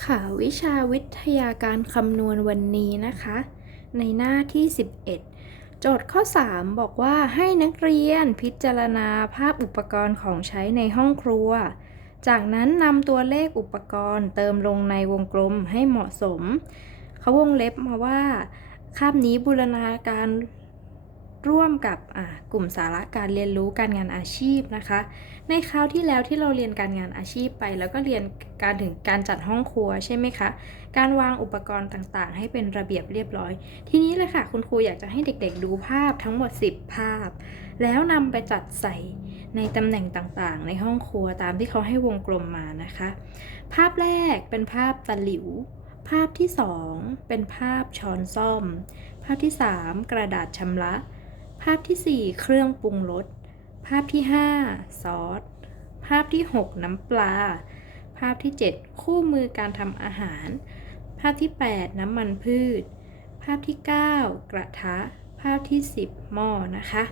ค่ะวิชาวิทยาการคำนวณวันนี้นะคะ ในหน้าที่ 11 โจทย์ข้อ 3 บอกว่าให้นักเรียนพิจารณาภาพอุปกรณ์ของใช้ในห้องครัว จากนั้นนำตัวเลขอุปกรณ์เติมลงในวงกลมให้เหมาะสม เขาวงเล็บมาว่าคาบนี้บูรณาการ ร่วมกับกลุ่มสาระการเรียนรู้การงานอาชีพนะคะ ในคราวที่แล้วที่เราเรียนการงานอาชีพไป แล้วก็เรียนการถึงการจัดห้องครัวใช่ไหมคะ การวางอุปกรณ์ต่างๆ ให้เป็นระเบียบเรียบร้อย ทีนี้เลยค่ะ คุณครูอยากจะให้เด็กๆดูภาพทั้งหมด 10 ภาพ แล้วนำไปจัดใส่ในตำแหน่งต่างๆ ในห้องครัวตามที่เขาให้วงกลมมานะคะ ภาพแรกเป็นภาพตะหลิว ภาพที่ 2 เป็นภาพช้อนซ่อม ภาพที่ 3 กระดาษชำระ ภาพทีสี่ 4 เครื่องปรุงรส ภาพที่ 5 ซอส ภาพที่ 6 น้ำปลา ภาพที่ 7 คู่มือการทำอาหาร ภาพที่ 8 น้ำมันพืช ภาพที่ 9 กระทะ ภาพที่ 10 หม้อนะคะ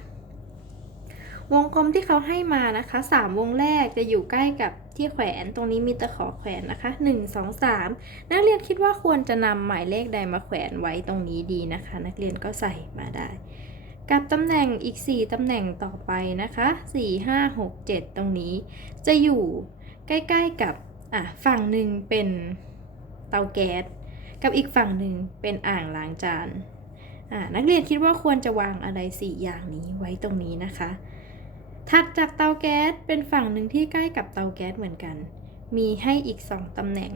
วงกลมที่เขาให้มานะคะ 3 วงแรกจะอยู่ใกล้กับที่แขวนตรงนี้มีตะขอแขวนนะคะ 1 2 3 นักเรียนคิดว่าควรจะนำหมายเลขใดมาแขวนไว้ตรงนี้ดีนะคะ นักเรียนก็ใส่มาได้ กับตำแหน่งอีก 4 ตำแหน่งต่อไปนะคะ 4 5 6 7 ตรงนี้ จะอยู่ใกล้ๆกับอะฝั่งหนึ่งเป็นเตาแก๊ส กับอีกฝั่งหนึ่งเป็นอ่างล้างจานอะนักเรียนคิดว่าควรจะวางอะไร 4 อย่างนี้ไว้ตรงนี้นะคะ ถัดจากเตาแก๊สเป็นฝั่งหนึ่งที่ใกล้กับเตาแก๊สเหมือนกัน มีให้อีก 2 ตำแหน่ง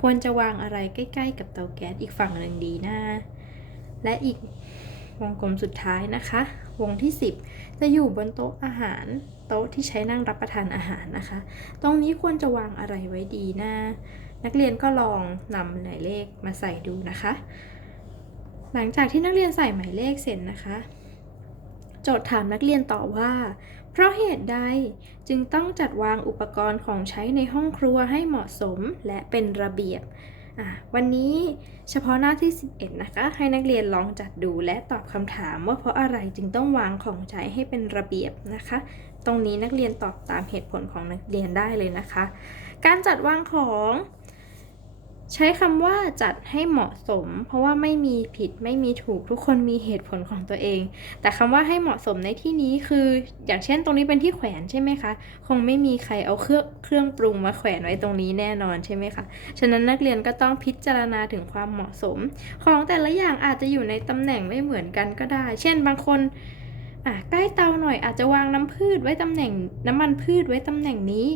ควรจะวางอะไรใกล้ ๆ กับเตาแก๊สอีกฝั่งหนึ่งดีนะและอีก วงกลมสุดท้ายนะคะ วงที่ 10 จะอยู่บนโต๊ะอาหาร โต๊ะที่ใช้นั่งรับประทานอาหารนะคะ ตรงนี้ควรจะวางอะไรไว้ดีนะนักเรียนก็ลองนำหมายเลขมาใส่ดูนะคะ หลังจากที่นักเรียนใส่หมายเลขเสร็จนะคะ โจทย์ถามนักเรียนต่อว่า เพราะเหตุใดจึงต้องจัดวางอุปกรณ์ของใช้ในห้องครัวให้เหมาะสมและเป็นระเบียบ วันนี้เฉพาะหน้าที่ 11 นะคะ ให้นักเรียนลองจัดดูและตอบคำถามว่าเพราะอะไรจึงต้องวางของใช้ให้เป็นระเบียบนะคะ ตรงนี้นักเรียนตอบตามเหตุผลของนักเรียนได้เลยนะคะ การจัดวางของ ใช้คำว่าจัดให้เหมาะสม เพราะว่าไม่มีผิดไม่มีถูกทุกคนมีเหตุผลของตัวเอง แต่คำว่าให้เหมาะสมในที่นี้คือ อย่างเช่นตรงนี้เป็นที่แขวนใช่ไหมคะ คงไม่มีใครเอาเครื่องเครื่องปรุงมาแขวนไว้ตรงนี้แน่นอนใช่ไหมคะฉะนั้นนักเรียนก็ต้องพิจารณาถึงความเหมาะสม ของแต่ละอย่างอาจจะอยู่ในตำแหน่งไม่เหมือนกันก็ได้ เช่น บางคนอะใกล้เตาหน่อยอาจจะวางน้ำพืชไว้ตำแหน่งน้ำมันพืชไว้ตำแหน่งนี้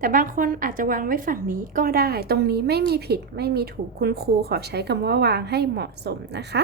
แต่บางคนอาจจะวางไว้ฝั่งนี้ก็ได้ ตรงนี้ไม่มีผิดไม่มีถูกคุณครูขอใช้คำว่าวางให้เหมาะสมนะคะ